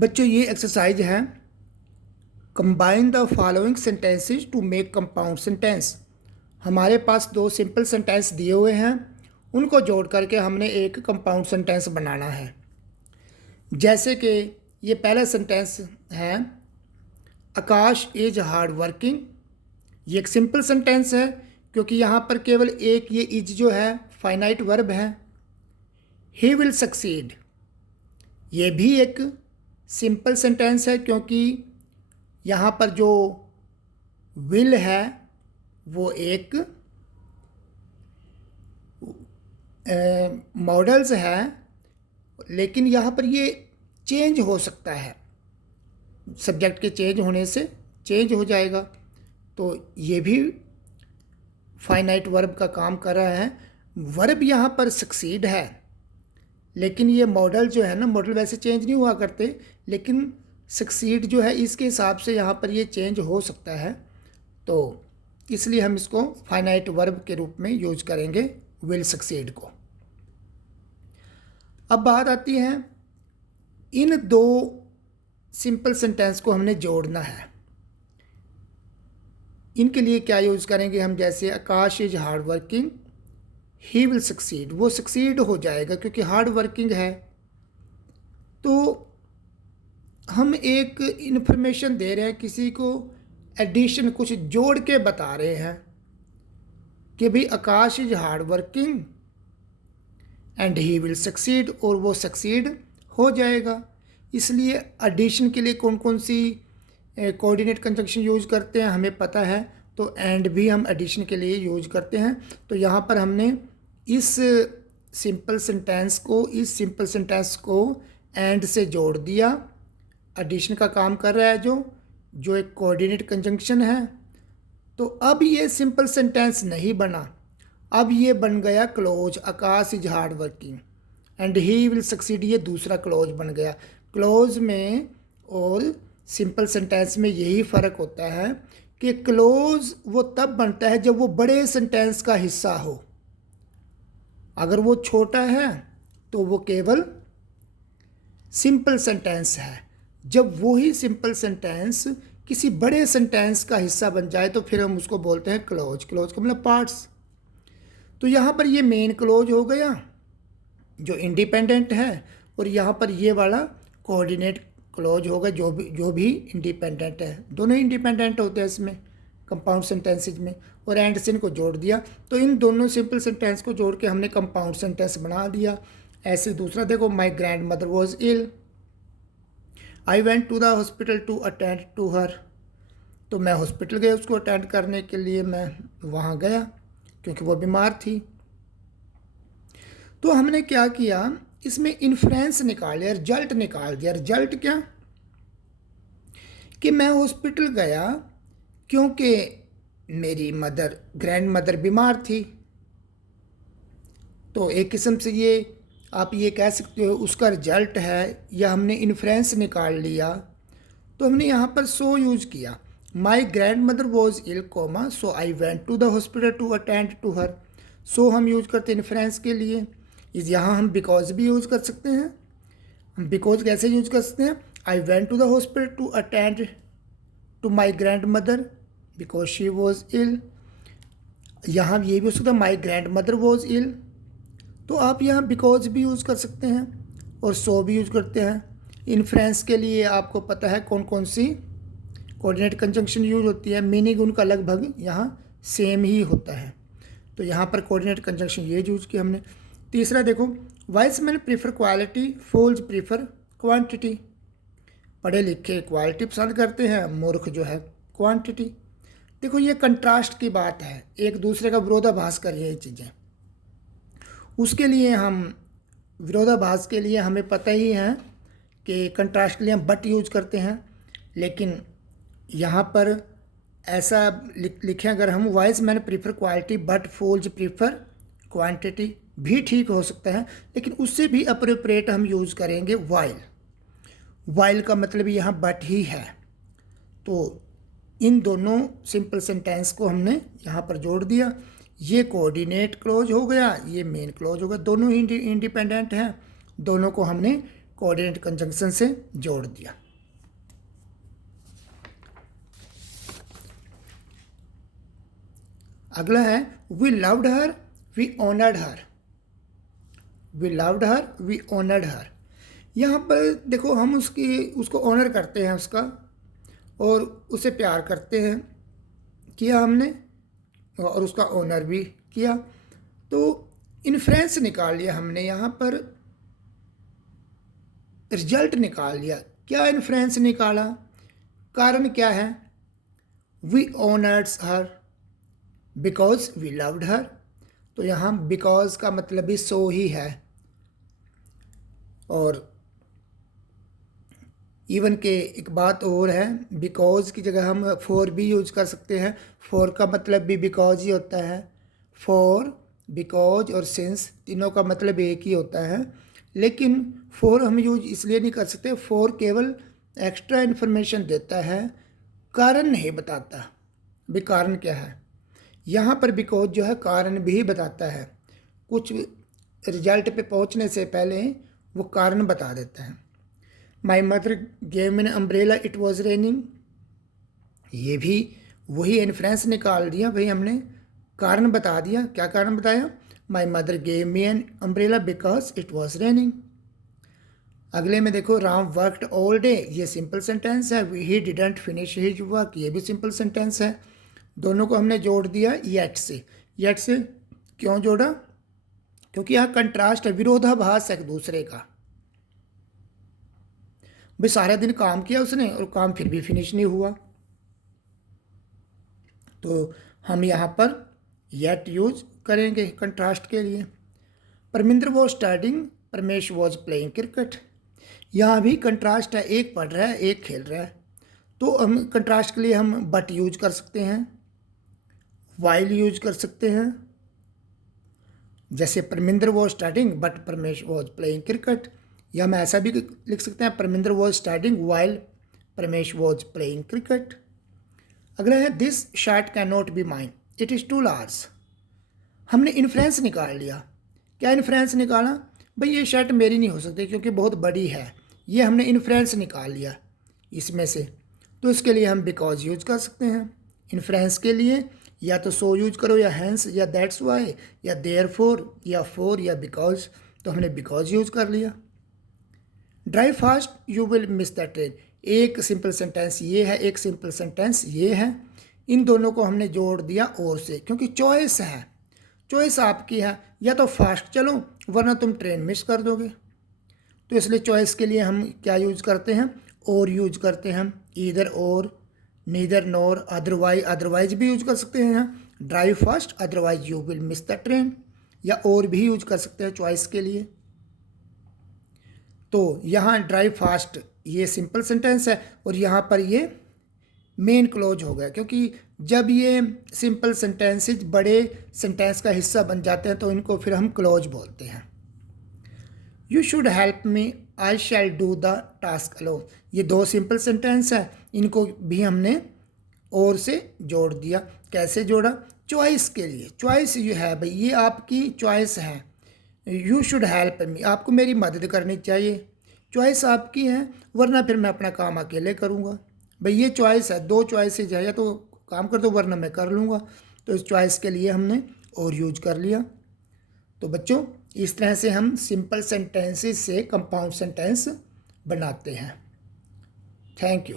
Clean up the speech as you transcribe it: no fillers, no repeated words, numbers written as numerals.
बच्चों ये एक्सरसाइज है, combine the following sentences to make compound sentence. हमारे पास दो सिंपल सेंटेंस दिए हुए हैं, उनको जोड़ करके हमने एक कंपाउंड सेंटेंस बनाना है। जैसे कि ये पहला सेंटेंस है, आकाश इज हार्ड वर्किंग। ये एक सिंपल सेंटेंस है क्योंकि यहाँ पर केवल एक ये इज जो है फाइनाइट वर्ब है। ही विल सक्सीड, ये भी एक सिंपल सेंटेंस है क्योंकि यहाँ पर जो विल है वो एक मॉडल्स है, लेकिन यहाँ पर ये चेंज हो सकता है, सब्जेक्ट के चेंज होने से चेंज हो जाएगा। तो ये भी फाइनाइट वर्ब का काम कर रहा है। वर्ब यहाँ पर सक्सीड है, लेकिन ये मॉडल जो है ना, मॉडल वैसे चेंज नहीं हुआ करते, लेकिन सक्सीड जो है इसके हिसाब से यहाँ पर ये चेंज हो सकता है। तो इसलिए हम इसको फाइनाइट वर्ब के रूप में यूज करेंगे विल सक्सीड को। अब बात आती है, इन दो सिंपल सेंटेंस को हमने जोड़ना है। इनके लिए क्या यूज़ करेंगे हम? जैसे Akash is hard working, he will succeed, वो सक्सीड हो जाएगा क्योंकि हार्ड वर्किंग है। तो हम एक इन्फॉर्मेशन दे रहे हैं, किसी को एडिशन कुछ जोड़ के बता रहे हैं कि भाई Akash is hard working and he will succeed, और वो सक्सीड हो जाएगा। इसलिए एडिशन के लिए कौन कौन सी कोऑर्डिनेट कंजंक्शन यूज़ करते हैं हमें पता है, तो एंड भी हम एडिशन के लिए यूज करते हैं। तो यहाँ पर हमने इस सिंपल सेंटेंस को एंड से जोड़ दिया। एडिशन का काम कर रहा है जो एक कोऑर्डिनेट कंजंक्शन है। तो अब ये सिंपल सेंटेंस नहीं बना, अब ये बन गया close, Akash is hard working and he will succeed, ये दूसरा क्लोज बन गया। क्लोज में और सिंपल सेंटेंस में यही फ़र्क होता है कि क्लोज वो तब बनता है जब वो बड़े सेंटेंस का हिस्सा हो। अगर वो छोटा है तो वो केवल सिंपल सेंटेंस है। जब वही सिंपल सेंटेंस किसी बड़े सेंटेंस का हिस्सा बन जाए तो फिर हम उसको बोलते हैं क्लोज। क्लोज का मतलब पार्ट्स। तो यहाँ पर ये मेन क्लोज हो गया जो इंडिपेंडेंट है, और यहाँ पर ये वाला कोऑर्डिनेट क्लोज होगा जो भी इंडिपेंडेंट है। दोनों इंडिपेंडेंट होते हैं इसमें कंपाउंड सेंटेंसेज में, और एंड से इनको जोड़ दिया। तो इन दोनों सिंपल सेंटेंस को जोड़ के हमने कंपाउंड सेंटेंस बना दिया। ऐसे दूसरा देखो, my grandmother was ill, I went to the hospital to attend to her. तो मैं हॉस्पिटल गया उसको अटेंड करने के लिए, मैं वहाँ गया क्योंकि वो बीमार थी। तो हमने क्या किया, इसमें इन्फ्रेंस निकाल लिया, रिजल्ट निकाल दिया। रिजल्ट क्या कि मैं हॉस्पिटल गया क्योंकि मेरी ग्रैंड मदर बीमार थी। तो एक किस्म से ये आप ये कह सकते हो उसका रिजल्ट है, या हमने इन्फ्रेंस निकाल लिया। तो हमने यहाँ पर सो यूज़ किया, my grandmother was ill coma so I went to the hospital to attend to her. So हम यूज़ करते हैं इन्फ्रेंस के लिए। यहाँ हम बिकॉज भी यूज़ कर सकते हैं। हम बिकॉज कैसे यूज़ कर सकते हैं, I went to the hospital to attend to my grandmother because she was ill. यहाँ ये भी हो सकता है my grandmother was ill. तो आप यहाँ बिकॉज भी यूज़ कर सकते हैं और सो भी यूज़ करते हैं। इन्फ्रेंस के लिए आपको पता है कौन कौन सी कोऑर्डिनेट कंजंक्शन यूज होती है, मीनिंग उनका लगभग यहाँ सेम ही होता है। तो यहाँ पर कोऑर्डिनेट कंजंक्शन ये यूज किया हमने। तीसरा देखो, वाइज मैन प्रीफर क्वालिटी, फूल्स प्रीफर क्वांटिटी। पढ़े लिखे क्वालिटी पसंद करते हैं, मूर्ख जो है क्वांटिटी। देखो ये कंट्रास्ट की बात है, एक दूसरे का विरोधाभास कर रही है ये चीज़ें। उसके लिए हम विरोधाभास के लिए हमें पता ही है कि कंट्रास्ट के लिए हम बट यूज करते हैं, लेकिन यहाँ पर ऐसा लिखें अगर हम, wise man prefer quality but fools prefer quantity, भी ठीक हो सकता है, लेकिन उससे भी अप्रोप्रिएट हम यूज़ करेंगे वाइल। वाइल का मतलब यहाँ बट ही है। तो इन दोनों सिंपल सेंटेंस को हमने यहाँ पर जोड़ दिया। ये कोऑर्डिनेट क्लोज हो गया, ये मेन क्लोज हो गया। दोनों ही इंडिपेंडेंट हैं, दोनों को हमने कोऑर्डिनेट कंजंक्शन से जोड़ दिया। अगला है we loved her, we honoured her. We loved her, we honoured her. यहाँ पर देखो हम उसको ऑनर करते हैं उसका, और उसे प्यार करते हैं, किया हमने, और उसका ऑनर भी किया। तो इन्फ्रेंस निकाल लिया हमने, यहाँ पर रिजल्ट निकाल लिया। क्या इन्फ्रेंस निकाला? कारण क्या है? We honours her because we loved her. तो यहाँ बिकॉज का मतलब भी सो ही है, और इवन के एक बात और है, बिकॉज की जगह हम फॉर भी यूज कर सकते हैं। फॉर का मतलब भी बिकॉज ही होता है। फॉर, बिकॉज और सिंस तीनों का मतलब एक ही होता है, लेकिन फॉर हम यूज इसलिए नहीं कर सकते। फॉर केवल एक्स्ट्रा इन्फॉर्मेशन देता है, कारण नहीं बताता। भी कारण क्या है? यहाँ पर बिकॉज जो है कारण भी बताता है, कुछ रिजल्ट पे पहुँचने से पहले वो कारण बता देता है। My mother gave me an umbrella it was raining, ये भी वही इन्फ्रेंस निकाल दिया भाई हमने, कारण बता दिया। क्या कारण बताया? My mother gave me an umbrella because it was raining. अगले में देखो राम वर्कड ऑल डे, ये सिंपल सेंटेंस है। He didn't finish his work, ये भी सिंपल सेंटेंस है। दोनों को हमने जोड़ दिया येट से। येट से क्यों जोड़ा? क्योंकि यहाँ कंट्रास्ट है, विरोधाभास है एक दूसरे का। भाई सारा दिन काम किया उसने और काम फिर भी फिनिश नहीं हुआ, तो हम यहाँ पर येट यूज करेंगे कंट्रास्ट के लिए। Parminder was starting, Paramesh was playing cricket. यहाँ भी कंट्रास्ट है, एक पढ़ रहा है एक खेल रहा है, तो हम कंट्रास्ट के लिए हम बट यूज कर सकते हैं, वाइल यूज कर सकते हैं। जैसे Parminder was starting but Paramesh was playing cricket, या हम ऐसा भी लिख सकते हैं Parminder was starting while Paramesh was playing cricket. अगला है this shirt can not be mine, it is too large. हमने इन्फ्रेंस निकाल लिया। क्या इन्फ्रेंस निकाला? भाई ये शर्ट मेरी नहीं हो सकती क्योंकि बहुत बड़ी है, ये हमने इन्फ्रेंस निकाल लिया इसमें से। तो इसके लिए हम बिकॉज यूज कर सकते हैं। इन्फ्रेंस के लिए या तो सो यूज करो, या हैंस, या दैट्स वाई, या देयरफॉर, या फॉर, या बिकॉज। तो हमने बिकॉज यूज कर लिया। Drive fast you will miss the train, एक सिंपल सेंटेंस ये है, एक सिंपल सेंटेंस ये है। इन दोनों को हमने जोड़ दिया और से, क्योंकि चॉइस है, चॉइस आपकी है, या तो फास्ट चलो वरना तुम ट्रेन मिस कर दोगे। तो इसलिए चॉइस के लिए हम क्या यूज करते हैं? और यूज करते हैं। ईदर और, नीदर नॉर, अदरवाइज, अदरवाइज भी यूज कर सकते हैं यहाँ। Drive fast otherwise you will miss the train, या और भी यूज कर सकते हैं चॉइस के लिए। तो यहाँ ड्राइव फास्ट ये सिंपल सेंटेंस है, और यहाँ पर ये मेन क्लोज हो गया, क्योंकि जब ये सिंपल सेंटेंसेज बड़े सेंटेंस का हिस्सा बन जाते हैं तो इनको फिर हम क्लोज बोलते हैं। You should help me, I shall do the task alone, ये दो सिंपल सेंटेंस है, इनको भी हमने और से जोड़ दिया। कैसे जोड़ा? चॉइस के लिए। चॉइस ये है भाई, ये आपकी चॉइस है। यू शुड हेल्प मी, आपको मेरी मदद करनी चाहिए, चॉइस आपकी है, वरना फिर मैं अपना काम अकेले करूँगा। भाई ये चॉइस है, दो चॉइसेज है, या तो काम कर दो वरना मैं कर लूँगा। तो इस चॉइस के लिए हमने और यूज कर लिया। तो बच्चों इस तरह से हम सिंपल सेंटेंसेस से कंपाउंड सेंटेंस बनाते हैं। Thank you.